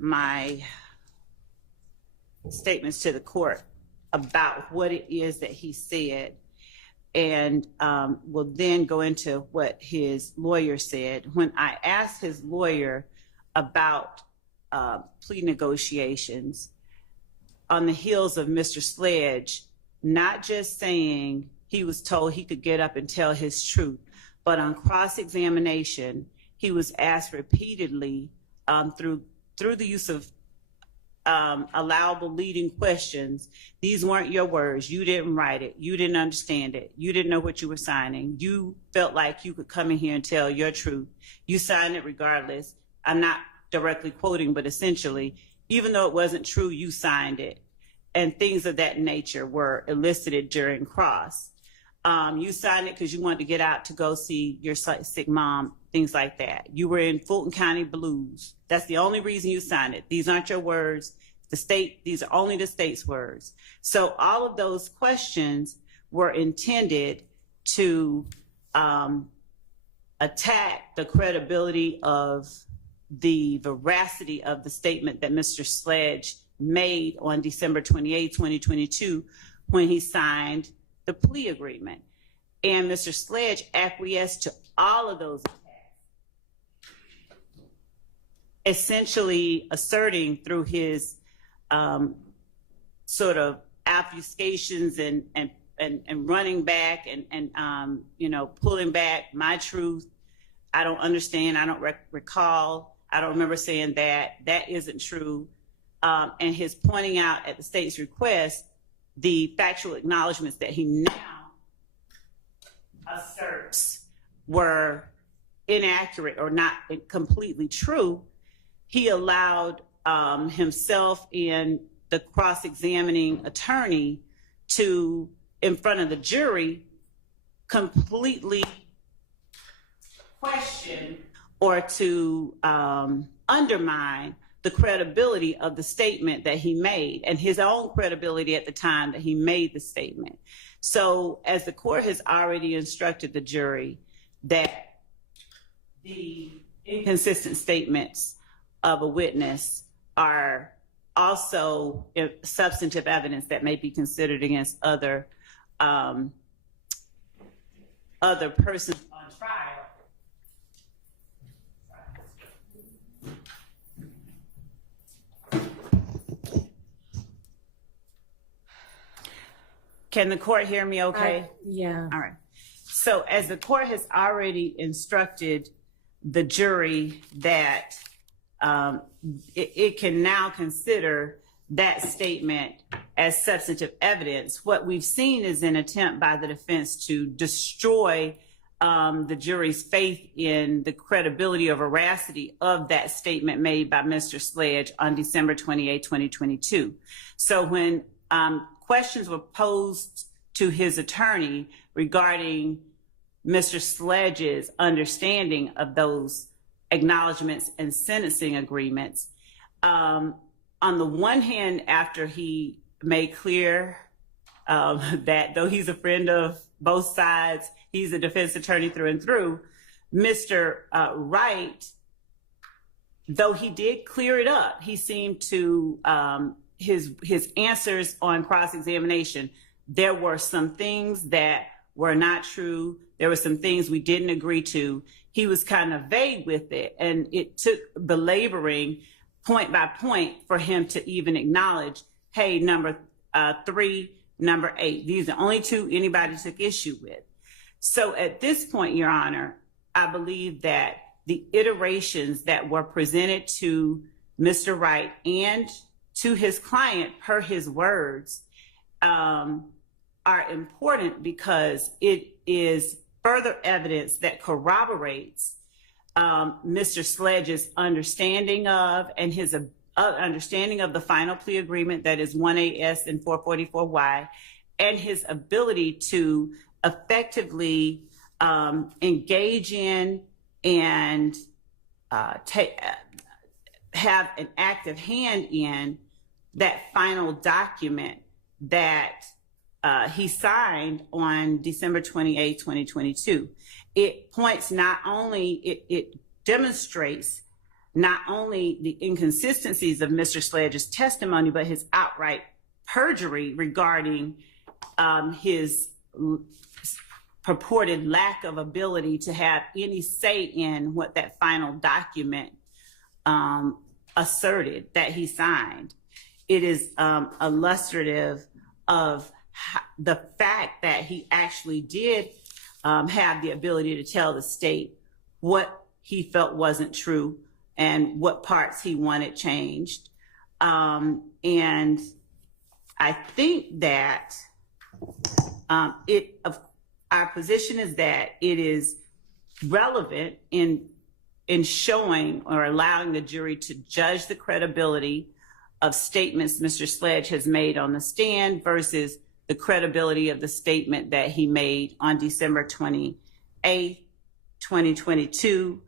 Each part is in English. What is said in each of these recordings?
my statements to the court about what it is that he said, and will then go into what his lawyer said. When I asked his lawyer about plea negotiations on the heels of Mr. Sledge not just saying he was told he could get up and tell his truth, but on cross-examination, he was asked repeatedly through the use of allowable leading questions. These weren't your words. You didn't write it. You didn't understand it. You didn't know what you were signing. You felt like you could come in here and tell your truth. You signed it regardless. I'm not directly quoting, but essentially, even though it wasn't true, you signed it. And things of that nature were elicited during cross. You signed it because you wanted to get out to go see your sick mom, things like that. You were in Fulton County Blues. That's the only reason you signed it. These aren't your words. These are only the state's words. So all of those questions were intended to attack the credibility of the veracity of the statement that Mr. Sledge made on December 28, 2022, when he signed the plea agreement. And Mr. Sledge acquiesced to all of those attacks, essentially asserting through his sort of obfuscations and running back and pulling back my truth. I don't understand. I don't recall. I don't remember saying that. That isn't true. And his pointing out at the state's request the factual acknowledgments that he now asserts were inaccurate or not completely true. He allowed himself and the cross-examining attorney to, in front of the jury, completely question or to undermine the credibility of the statement that he made and his own credibility at the time that he made the statement. So as the court has already instructed the jury that the inconsistent statements of a witness are also substantive evidence that may be considered against other persons on trial. Can the court hear me okay? Yeah. All right. So as the court has already instructed the jury that it can now consider that statement as substantive evidence, what we've seen is an attempt by the defense to destroy the jury's faith in the credibility or veracity of that statement made by Mr. Sledge on December 28, 2022. So when questions were posed to his attorney regarding Mr. Sledge's understanding of those acknowledgments and sentencing agreements, on the one hand, after he made clear that though he's a friend of both sides, he's a defense attorney through and through, Mr. Wright, though he did clear it up, he seemed to his answers on cross-examination, there were some things that were not true. There were some things we didn't agree to. He was kind of vague with it, and it took belaboring point by point for him to even acknowledge, hey, number 3, number 8, these are the only 2 anybody took issue with. So at this point, Your Honor, I believe that the iterations that were presented to Mr. Wright and to his client per his words are important because it is further evidence that corroborates Mr. Sledge's understanding of and his understanding of the final plea agreement that is 1AS and 444Y, and his ability to effectively engage in and have an active hand in that final document that he signed on December 28, 2022. It points not only, it demonstrates not only the inconsistencies of Mr. Sledge's testimony, but his outright perjury regarding his purported lack of ability to have any say in what that final document asserted that he signed. It is illustrative of the fact that he actually did have the ability to tell the state what he felt wasn't true and what parts he wanted changed. And I think that our position is that it is relevant in showing or allowing the jury to judge the credibility of statements Mr. Sledge has made on the stand versus the credibility of the statement that he made on December 28th, 2022.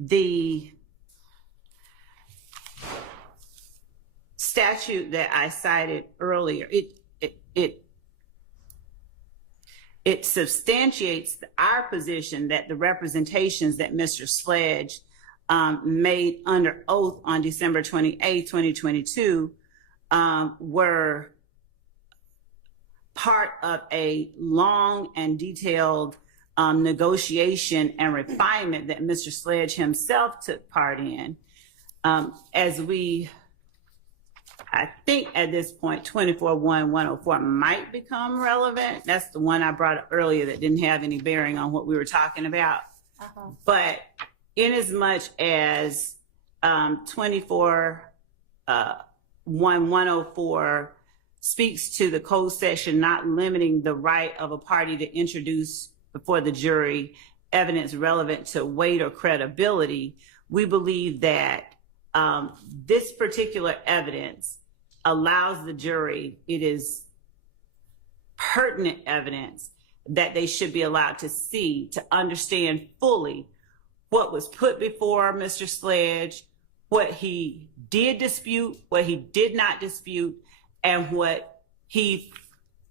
The statute that I cited earlier, it substantiates our position that the representations that Mr. Sledge made under oath on December 28, 2022 were part of a long and detailed negotiation and refinement that Mr. Sledge himself took part in. I think at this point, 24-1-104 might become relevant. That's the one I brought up earlier that didn't have any bearing on what we were talking about. But inasmuch as 24-1-104 speaks to the code section not limiting the right of a party to introduce before the jury evidence relevant to weight or credibility, we believe that this particular evidence allows the jury, it is pertinent evidence that they should be allowed to see, to understand fully what was put before Mr. Sledge, what he did dispute, what he did not dispute, and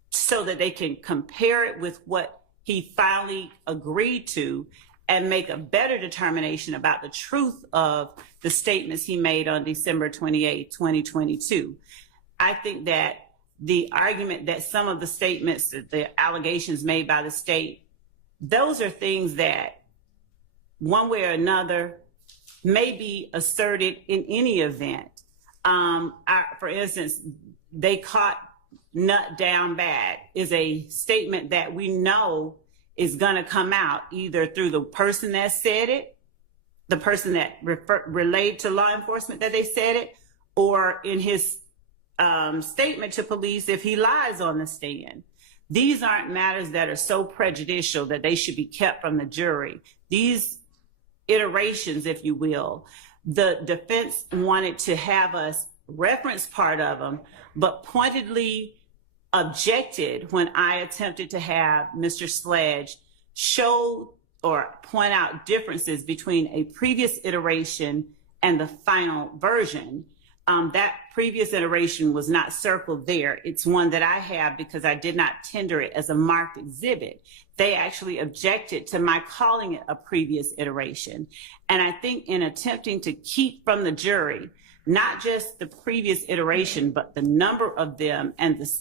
so that they can compare it with what he finally agreed to and make a better determination about the truth of the statements he made on December 28, 2022. I think that the argument that some of the statements, the allegations made by the state, those are things that one way or another may be asserted in any event. For instance, they caught nut down bad is a statement that we know is going to come out either through the person that said it, the person that relayed to law enforcement that they said it, or in his statement to police if he lies on the stand. These aren't matters that are so prejudicial that they should be kept from the jury. These iterations, if you will, the defense wanted to have us reference part of them, but pointedly objected when I attempted to have Mr. Sledge show or point out differences between a previous iteration and the final version. That previous iteration was not circled there. It's one that I have because I did not tender it as a marked exhibit. They actually objected to my calling it a previous iteration. And I think in attempting to keep from the jury, not just the previous iteration, but the number of them and the